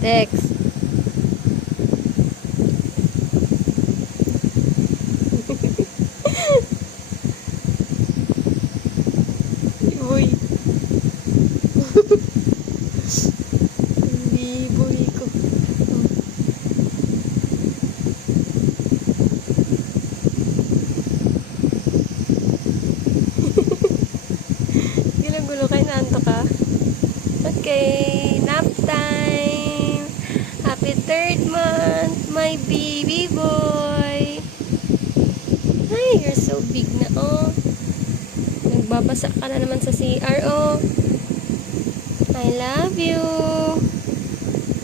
Dex. Uy. Biboy ko. Gulo-gulo kayo, naanto ka? Okay, nap time. Happy 3rd month, my baby boy. Ay, you're so big na, oh. Nagbabasa ka na naman sa CR, oh. I love you.